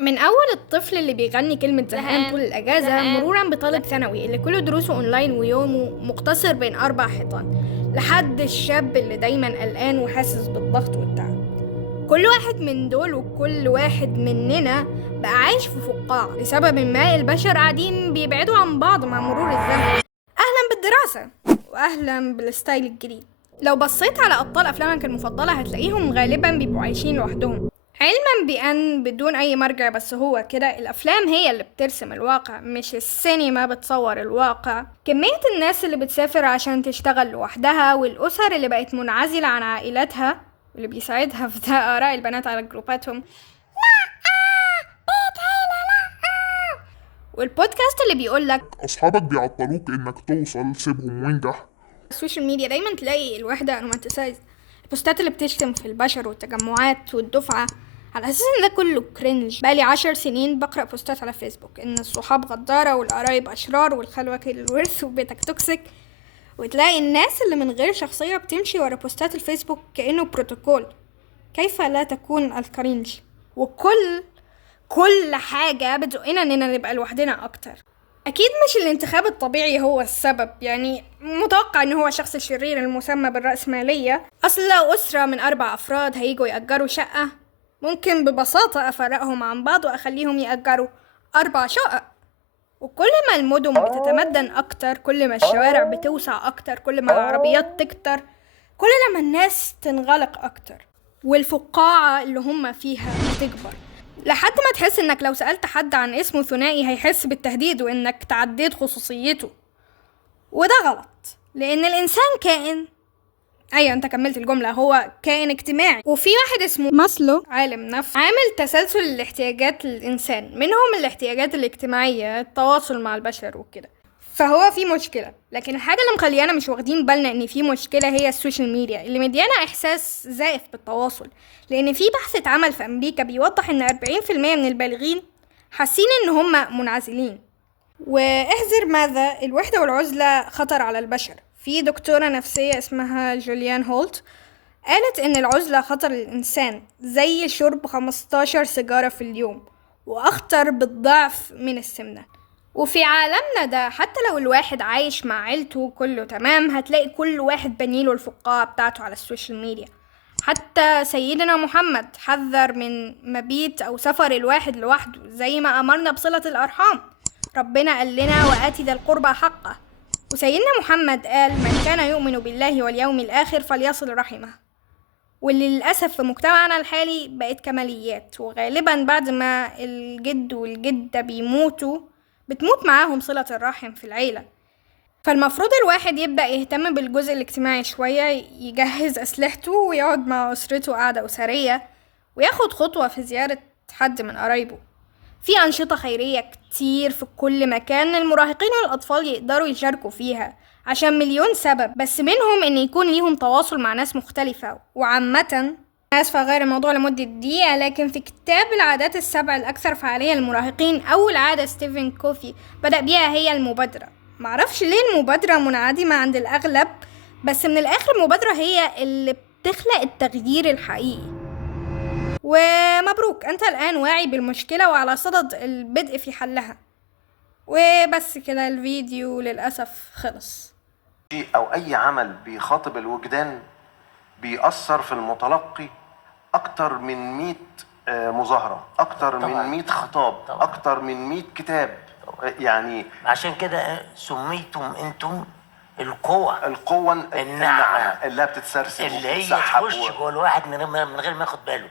من أول الطفل اللي بيغني كلمة زهقان طول الأجازة، مرورا بطالب ثانوي اللي كل دروسه أونلاين ويومه مقتصر بين 4 حيطان، لحد الشاب اللي دايما قلقان وحاسس بالضغط والتعب. كل واحد من دول وكل واحد مننا بقى عايش في فقاعة لسبب ما. البشر قاعدين بيبعدوا عن بعض مع مرور الزمن. أهلا بالدراسة وأهلا بالستايل الجديد. لو بصيت على أبطال أفلامك المفضلة هتلاقيهم غالبا بيبقوا عايشين لوحدهم، علما بأن بدون أي مرجع، بس هو كده. الأفلام هي اللي بترسم الواقع، مش السينما بتصور الواقع. كمية الناس اللي بتسافر عشان تشتغل لوحدها، والأسر اللي بقت منعزلة عن عائلاتها، واللي بيساعدها في ده آراء البنات على جروباتهم، والبودكاست اللي بيقولك أصحابك بيعطلوك إنك توصل، سيبهم وانجح. السوشيال ميديا دايما تلاقي الوحدة رومانتسايز، البوستات اللي بتشتم في البشر والتجمعات والدفعة، على أساس إن ده كله كرنج. بقالي 10 سنين بقرأ بوستات على فيسبوك إن الصحاب غدارة والقرايب أشرار والخلوة كل الورث وبيتك توكسيك، وتلاقي الناس اللي من غير شخصية بتمشي ورا بوستات الفيسبوك كأنه بروتوكول. كيف لا تكون الكرنج؟ كل حاجة بتزقنا إننا نبقى لوحدنا أكتر. أكيد مش الانتخاب الطبيعي هو السبب، يعني متوقع إن هو الشخص الشرير المسمى بالرأسمالية. أصل لو أسرة من 4 أفراد هيجوا يأجروا شقة، ممكن ببساطة أفرقهم عن بعض وأخليهم يأجروا 4 شقق. وكل ما المدن بتتمدن أكتر، كل ما الشوارع بتوسع أكتر، كل ما العربيات تكتر، كل ما الناس تنغلق أكتر، والفقاعة اللي هم فيها تكبر، لحد ما تحس إنك لو سألت حد عن اسمه ثنائي هيحس بالتهديد وإنك تعديت خصوصيته. وده غلط، لأن الإنسان كائن، أيوة أنت كملت الجملة، هو كائن اجتماعي. وفي واحد اسمه ماسلو، عالم نفس، عامل تسلسل الاحتياجات للإنسان، منهم الاحتياجات الاجتماعية، التواصل مع البشر وكده. فهو في مشكلة، لكن الحاجة اللي مخليانا مش واخدين بالنا ان في مشكلة هي السوشيال ميديا اللي مديانا احساس زائف بالتواصل. لان في بحث اتعمل في امريكا بيوضح ان 40% من البالغين حاسين ان هم منعزلين. واحذر ماذا؟ الوحدة والعزلة خطر على البشر. في دكتورة نفسية اسمها جوليان هولت قالت ان العزلة خطر للإنسان زي شرب 15 سيجارة في اليوم، واخطر بالضعف من السمنة. وفي عالمنا ده حتى لو الواحد عايش مع عيلته كله تمام، هتلاقي كل واحد بنيله الفقاعة بتاعته على السوشيال ميديا. حتى سيدنا محمد حذر من مبيت أو سفر الواحد لوحده، زي ما أمرنا بصلة الأرحام. ربنا قال لنا وآتي ذا القربى حقه، وسيدنا محمد قال من كان يؤمن بالله واليوم الآخر فليصل رحمه. واللي للأسف في مجتمعنا الحالي بقت كماليات، وغالبا بعد ما الجد والجدة بيموتوا بتموت معاهم صلة الرحم في العيلة. فالمفروض الواحد يبدأ يهتم بالجزء الاجتماعي شوية، يجهز أسلحته ويقعد مع أسرته قعدة أسرية، وياخد خطوة في زيارة حد من قرايبه. في أنشطة خيرية كتير في كل مكان المراهقين والأطفال يقدروا يشاركوا فيها عشان مليون سبب، بس منهم إن يكون ليهم تواصل مع ناس مختلفة. وعامة آسفة غير الموضوع لمدة دقيقة، لكن في كتاب العادات السبع الأكثر فعالية للمراهقين، أول عادة ستيفن كوفي بدأ بيها هي المبادرة. معرفش ليه المبادرة منعدمة عند الأغلب، بس من الآخر المبادرة هي اللي بتخلق التغيير الحقيقي. ومبروك، أنت الآن واعي بالمشكلة وعلى صدد البدء في حلها. وبس كده، الفيديو للأسف خلص. أو أي عمل بيخاطب الوجدان بيأثر في المتلقي أكتر من 100 مظاهرة، أكتر من 100 خطاب، أكتر من 100 كتاب. يعني عشان كده سميتم أنتم القوة الناعمة اللي بتتسرسب اللي هي تخش جوه الواحد من غير ما ياخد باله.